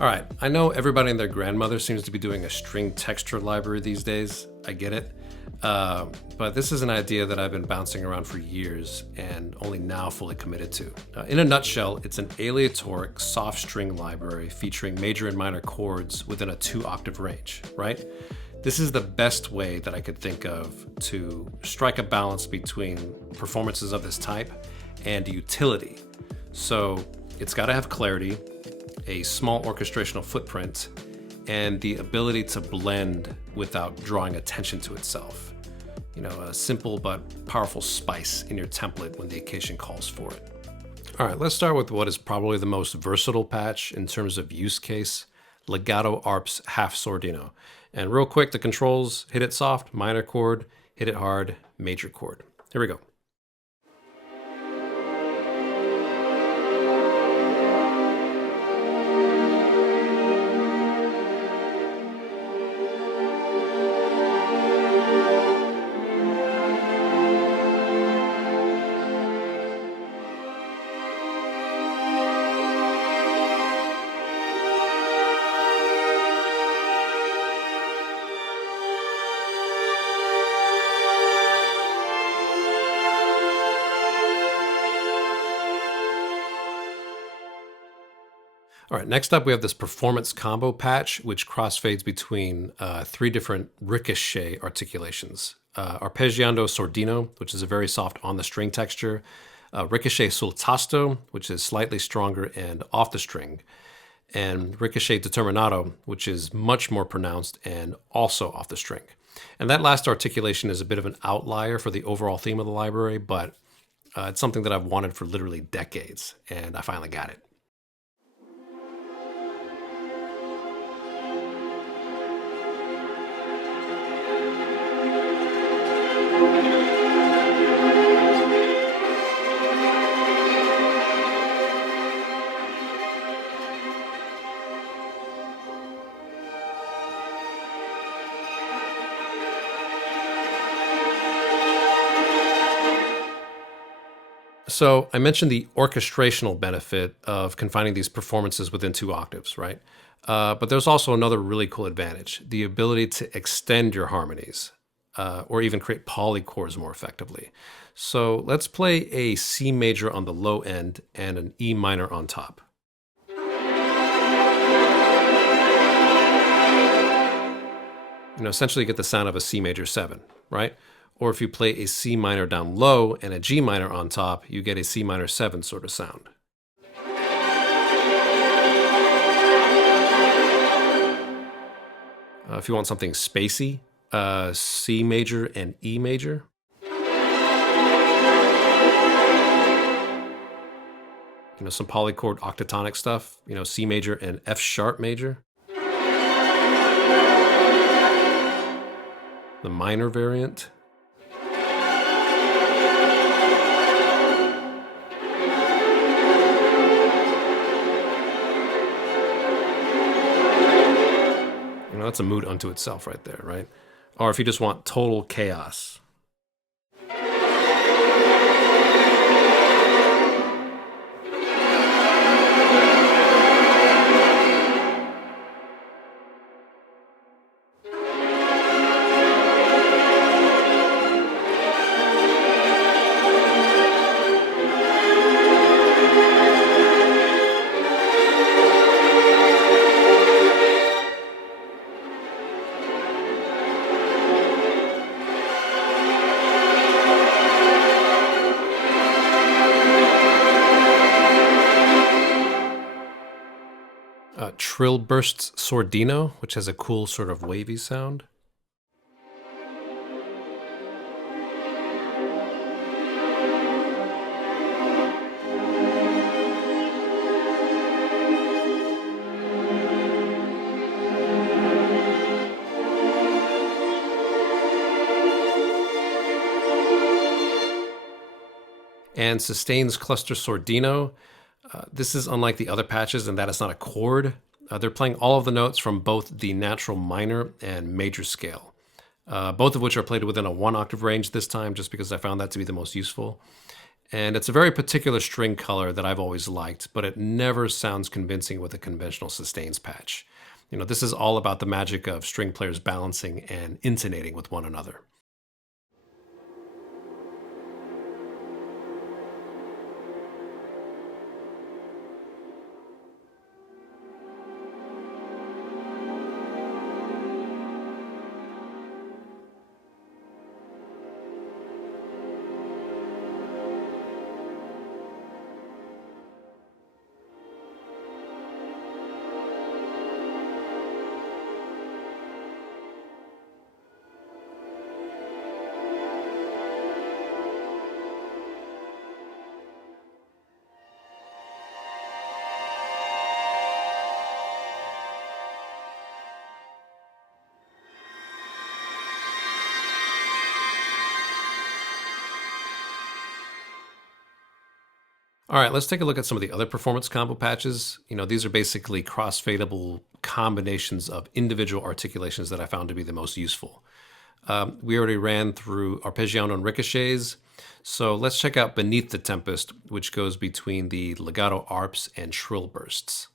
All right, I know everybody and their grandmother seems to be doing a string texture library these days. I get it. But this is an idea that I've been bouncing around for years and only now fully committed to. In a nutshell, it's an aleatoric soft string library featuring major and minor chords within a 2-octave range, right? This is the best way that I could think of to strike a balance between performances of this type and utility. So it's got to have clarity, a small orchestrational footprint, and the ability to blend without drawing attention to itself. You know, a simple but powerful spice in your template when the occasion calls for it. All right, let's start with what is probably the most versatile patch in terms of use case, Legato Arps half Sordino. And real quick, the controls: hit it soft, minor chord; hit it hard, major chord. Here we go. All right, next up we have this performance combo patch, which crossfades between 3 different ricochet articulations. Arpeggiando Sordino, which is a very soft on the string texture. Ricochet sul tasto, which is slightly stronger and off the string. And ricochet determinato, which is much more pronounced and also off the string. And that last articulation is a bit of an outlier for the overall theme of the library, but it's something that I've wanted for literally decades, and I finally got it. So I mentioned the orchestrational benefit of confining these performances within 2 octaves, right? But there's also another really cool advantage: the ability to extend your harmonies, or even create polychords more effectively. So let's play a C major on the low end and an E minor on top. You know, essentially you get the sound of a C major 7, right? Or if you play a C minor down low and a G minor on top, you get a C minor 7 sort of sound. If you want something spacey, C major and E major. You know, some polychord octatonic stuff, you know, C major and F sharp major. The minor variant. You know, that's a mood unto itself right there, right? Or if you just want total chaos. Trill bursts Sordino, which has a cool sort of wavy sound. And sustains cluster Sordino. This is unlike the other patches in that it's not a chord. They're playing all of the notes from both the natural minor and major scale, both of which are played within a 1-octave range this time, just because I found that to be the most useful. And it's a very particular string color that I've always liked, but it never sounds convincing with a conventional sustains patch. This is all about the magic of string players balancing and intonating with one another. All right, let's take a look at some of the other performance combo patches. These are basically crossfadeable combinations of individual articulations that I found to be the most useful. We already ran through Arpeggiando Ricochets, so let's check out Beneath the Tempest, which goes between the Legato Arps and Trill bursts.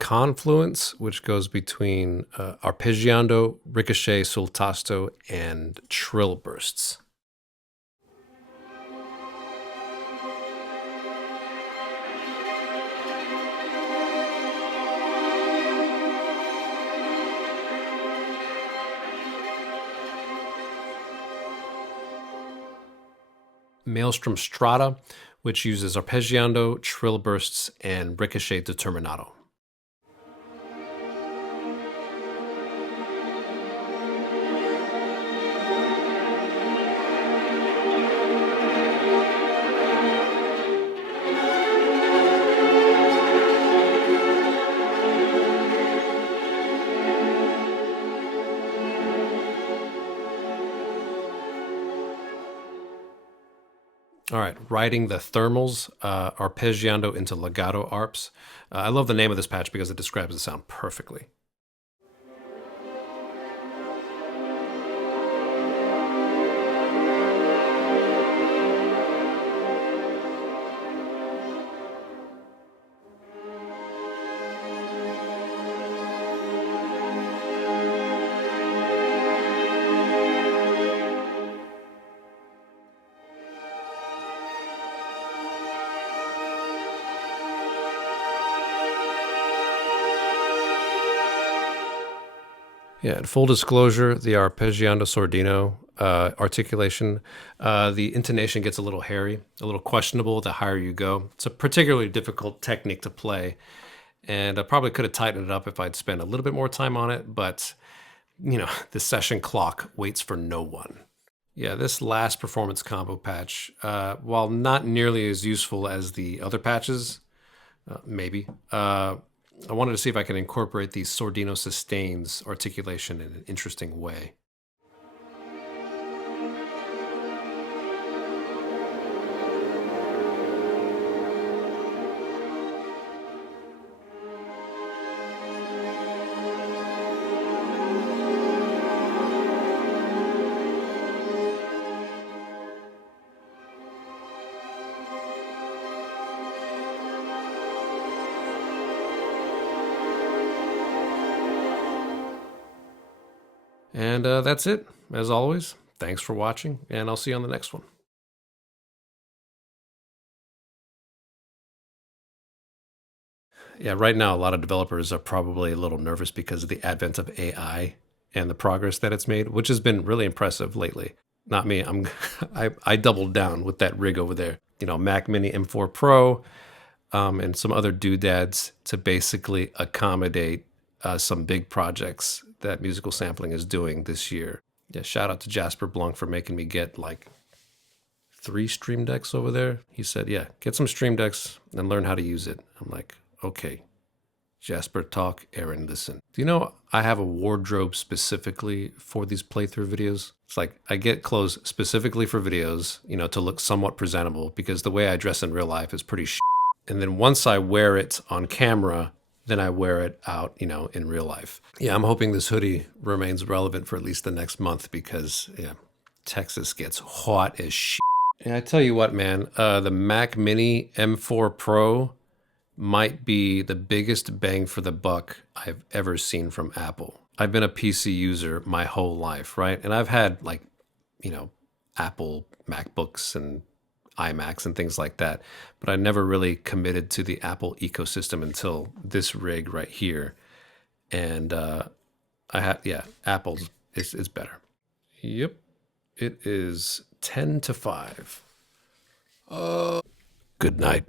Confluence, which goes between Arpeggiando, Ricochet sul tasto, and Trill bursts. Maelstrom Strata, which uses Arpeggiando, Trill bursts, and Ricochet determinato. All right, writing the thermals, arpeggiando into legato arps. I love the name of this patch because it describes the sound perfectly. Yeah, and full disclosure, the Arpeggiando Sordino articulation, the intonation gets a little hairy, a little questionable the higher you go. It's a particularly difficult technique to play, and I probably could have tightened it up if I'd spent a little bit more time on it, but, the session clock waits for no one. Yeah, this last performance combo patch, while not nearly as useful as the other patches, maybe, I wanted to see if I can incorporate the Sordino sustains articulation in an interesting way. And that's it. As always, thanks for watching, and I'll see you on the next one. Yeah, right now, a lot of developers are probably a little nervous because of the advent of AI and the progress that it's made, which has been really impressive lately. Not me. I doubled down with that rig over there. Mac Mini M4 Pro, and some other doodads to basically accommodate some big projects that musical sampling is doing this year. Yeah, shout out to Jasper Blanc for making me get like 3 Stream Decks over there. He said, yeah, get some Stream Decks and learn how to use it. I'm like, okay. Jasper talk, Aaron listen. Do you know I have a wardrobe specifically for these playthrough videos? It's like I get clothes specifically for videos, you know, to look somewhat presentable because the way I dress in real life is pretty shit. And then once I wear it on camera, then I wear it out, you know, in real life. Yeah, I'm hoping this hoodie remains relevant for at least the next month because, yeah, Texas gets hot as shit. And I tell you what, man, the Mac Mini M4 Pro might be the biggest bang for the buck I've ever seen from Apple. I've been a PC user my whole life, right? And I've had like, you know, Apple MacBooks and iMacs and things like that, but I never really committed to the Apple ecosystem until this rig right here. And I had, yeah, Apple's is better. Yep, it is 10 to 5. Good night.